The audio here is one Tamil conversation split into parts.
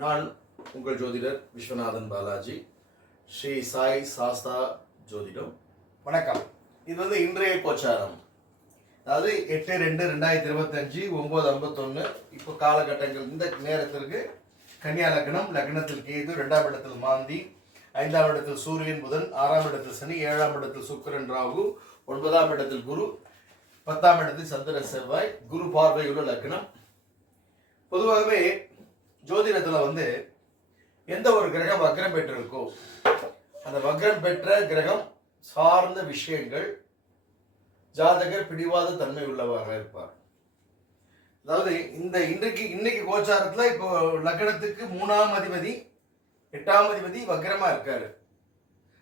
நான் உங்கள் ஜோதிடர் விஸ்வநாதன் பாலாஜி ஸ்ரீ சாய் சாஸ்தா ஜோதிடம். வணக்கம். இது வந்து இன்றைய கோச்சாரம். அதாவது எட்டு ரெண்டு ரெண்டாயிரத்தி இருபத்தஞ்சு ஒம்பது ஐம்பத்தொன்று இப்போ காலகட்டங்கள் இந்த நேரத்திற்கு கன்னியா லக்னம் லக்னத்தில் கேது ரெண்டாம் இடத்தில் மாந்தி ஐந்தாம் இடத்தில் சூரியன் புதன் ஆறாம் இடத்தில் சனி ஏழாம் இடத்தில் சுக்கரன் ராகு ஒன்பதாம் இடத்தில் குரு பத்தாம் இடத்தில் சந்திர செவ்வாய் குரு பார்வையுள்ள லக்னம். பொதுவாகவே ஜோதிடத்தில் வந்து எந்த ஒரு கிரகம் வக்ரம் பெற்றிருக்கோ அந்த வக்ரம் பெற்ற கிரகம் சார்ந்த விஷயங்கள் ஜாதகர் பிடிவாத தன்மை உள்ளவராக இருப்பார். அதாவது இந்த இன்றைக்கு இன்னைக்கு கோச்சாரத்தில் இப்போ லக்னத்துக்கு மூணாம் அதிபதி எட்டாம் அதிபதி வக்ரமா இருக்காரு.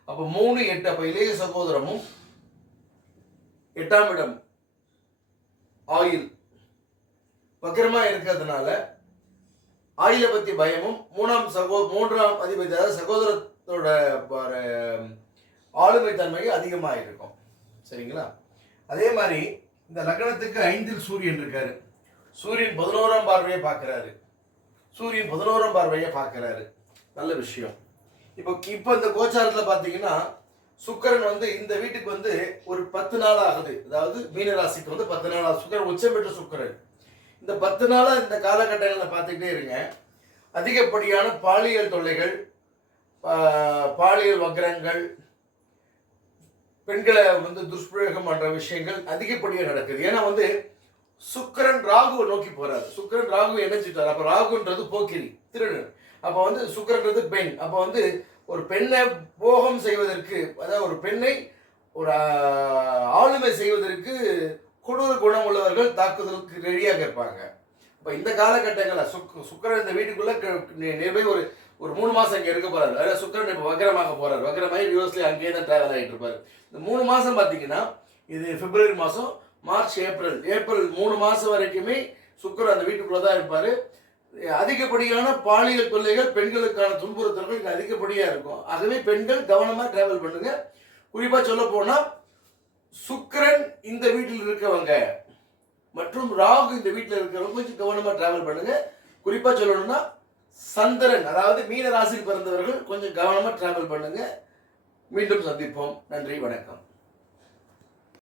அப்போ மூணு எட்டு அப்போ இளைய சகோதரமும் எட்டாம் இடம் ஆயில் வக்ரமா இருக்கிறதுனால ஆயில பத்தி பயமும் மூணாம் சகோ மூன்றாம் அதிபதி அதாவது சகோதரத்தோட ஆளுமை தன்மை அதிகமாக இருக்கும் சரிங்களா? அதே மாதிரி இந்த லக்னத்துக்கு ஐந்தில் சூரியன் இருக்காரு. சூரியன் பதினோராம் பார்வையை பார்க்கறாரு. சூரியன் பதினோராம் பார்வையை பார்க்கறாரு. நல்ல விஷயம். இப்போ இப்போ இந்த கோச்சாரத்தில் பார்த்தீங்கன்னா சுக்கரன் வந்து இந்த வீட்டுக்கு வந்து ஒரு பத்து நாள் ஆகுது. அதாவது மீனராசிக்கு வந்து பத்து நாள் ஆகுது. சுக்கரன் உச்சம் பெற்ற சுக்கரன். இந்த பத்து நாளாக இந்த காலகட்டங்களில் பார்த்துக்கிட்டே இருங்க. அதிகப்படியான பாலியல் தொல்லைகள் பாலியல் வக்ரங்கள் பெண்களை வந்து துஷ்பிரயோகம் பண்ணுற விஷயங்கள் அதிகப்படியாக நடக்குது. ஏன்னா வந்து சுக்கரன் ராகுவை நோக்கி போறாரு. சுக்கிரன் ராகு இணைஞ்சிட்டார் அப்போ ராகுன்றது போக்கிரி திருடன். அப்போ வந்து சுக்கிரன்றது பெண். அப்போ வந்து ஒரு பெண்ணை போகம் செய்வதற்கு அதாவது ஒரு பெண்ணை ஒரு ஆளுமை செய்வதற்கு கொடூர குணமுள்ளவர்கள் தாக்குதலுக்கு ரெடியாக இருப்பாங்க. இப்போ இந்த காலகட்டங்களில் சுக் சுக்கிரன் இந்த வீட்டுக்குள்ளே நிர்பை ஒரு ஒரு மூணு மாதம் இங்கே இருக்க போகிறாரு அதாவது சுக்கிரன் இப்போ வக்கரமாக போகிறார் வக்ரமாகி யூஎஸ்ல அங்கேயே தான் ட்ராவல் ஆகிட்டு இருப்பார். இந்த மூணு மாதம் பார்த்தீங்கன்னா இது பிப்ரவரி மாதம் மார்ச் ஏப்ரல் ஏப்ரல் மூணு மாதம் வரைக்குமே சுக்கரன் அந்த வீட்டுக்குள்ளே தான் இருப்பார். அதிகப்படியான பாலியல் தொல்லைகள் பெண்களுக்கான துன்புறுத்தல்கள் இங்கே அதிகப்படியாக இருக்கும். ஆகவே பெண்கள் கவனமாக ட்ராவல் பண்ணுங்கள் குறிப்பாக சொல்ல போனால் சுக்கரன் இந்த வீட்டில் இருக்கவங்க மற்றும் ராகு இந்த வீட்டில் இருக்கிறவங்க கொஞ்சம் கவனமாக டிராவல் பண்ணுங்க. குறிப்பாக சொல்லணும்னா சந்திரன் அதாவது மீன ராசிக்கு பிறந்தவர்கள் கொஞ்சம் கவனமாக டிராவல் பண்ணுங்க. மீண்டும் சந்திப்போம். நன்றி வணக்கம்.